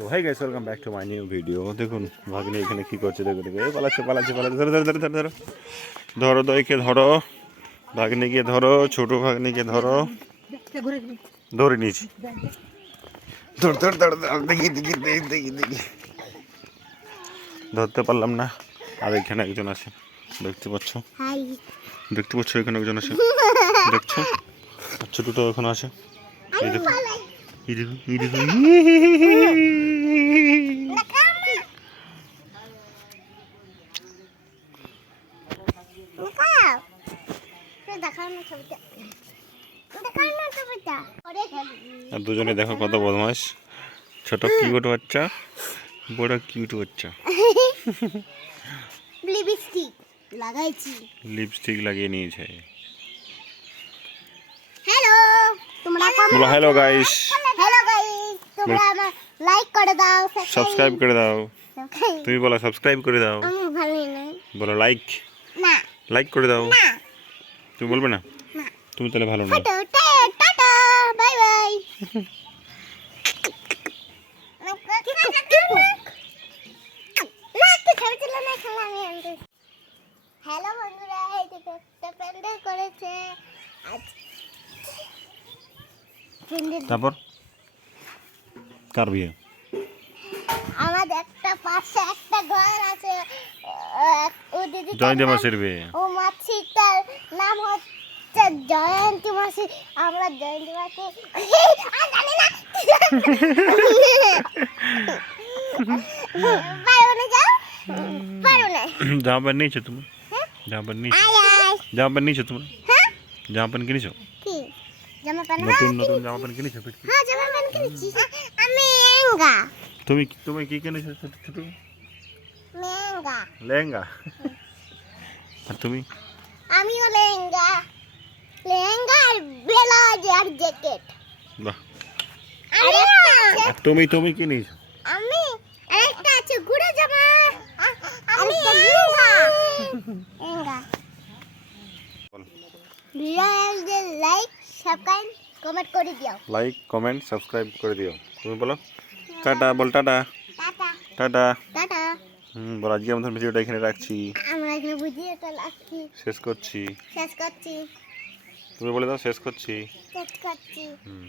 তো hi guys, welcome back to my new video. দেখুন ভাগ্নি এখানে কি করছে, দেখো দেখো, এই পালাচ্ছে পালাচ্ছে পালাচ্ছে, ধরো ধরো ধরো ধরো ধরো ধরো দইকে ধরো, ভাগ্নিকে ধরো, ছোট ভাগ্নিকে ধরো, ধরে নিয়েছি, ধর ধর ধর ধর, দেখি দেখি দেখি দেখি দেখি, ধরতে পারলাম না। আর এখানে একজন আছে, দেখতে পাচ্ছ, দেখতে পাচ্ছ এখানে একজন আছে, দেখছো, ছোটটা ওখানে আছে, এই দেখো এই দেখো এই দেখো, আর দুজনে দেখো কত বদমাস, ছোট কিউট বাচ্চা, বড় কিউট বাচ্চা। লিপস্টিক লাগাইছি, লিপস্টিক লাগিয়ে নিয়েছে। হ্যালো তোমরা বলো হ্যালো গাইস, হ্যালো গাইস, তোমরা আমার লাইক করে দাও, সাবস্ক্রাইব করে দাও। তুমি বলো সাবস্ক্রাইব করে দাও। আমি ভালো না বলো লাইক, না লাইক করে দাও। না তুমি বলবে না, না, তুমি তাহলে ভালো না। Tata bye bye. হ্যালো বন্ধুরা, এই দেখো একটা প্যান্ডেল করেছে আজ। তারপর কার বিয়ে? আমাদের একটা পাশে একটা ঘর আছে, ও দিদি জয়ন্তী মাসির বিয়ে। ও মাসিটার নাম হচ্ছে জয়ন্তী মাসি। আমরা জয়ন্তী মাসি আর জানি না, পারো না, যাও পারো না। জামা প্যান্ট নিয়েছো তুমি? জামা প্যান্ট নিয়েছো? জামা প্যান্ট নিয়েছো তুমি? হ্যাঁ জামা প্যান্ট কিনেছো? কি জামা প্যান্ট? নতুন নতুন জামা প্যান্ট কিনেছো? হ্যাঁ জামা প্যান্ট কিনেছি আমি। লেহেঙ্গা। তুমি তুমি কি কিনেছো? ছোট ছোট লেহেঙ্গা। লেহেঙ্গা। আর তুমি? আমিও লেহেঙ্গা, লেহেঙ্গা আর ব্লাউজ আর জ্যাকেট। বাহ। আর তুমি তুমি কি নিয়েছো? আমি আরেকটা আছে গুড়া জামা। আমি লেহেঙ্গা। লেহেঙ্গা। ভিডিওতে লাইক সাবস্ক্রাইব কমেন্ট করে দিও। লাইক কমেন্ট সাবস্ক্রাইব করে দিও। তুমি বলো টাটা, বল টাটা। Tata tata. টাটা। বল আজকে আমাদের ভিডিওটা এখানে রাখছি, আমরা এখানে ভিডিওটা রাখছি, শেষ করছি। শেষ করছি, তুমি বলে দাও শেষ করছি। শেষ করছি। হুম।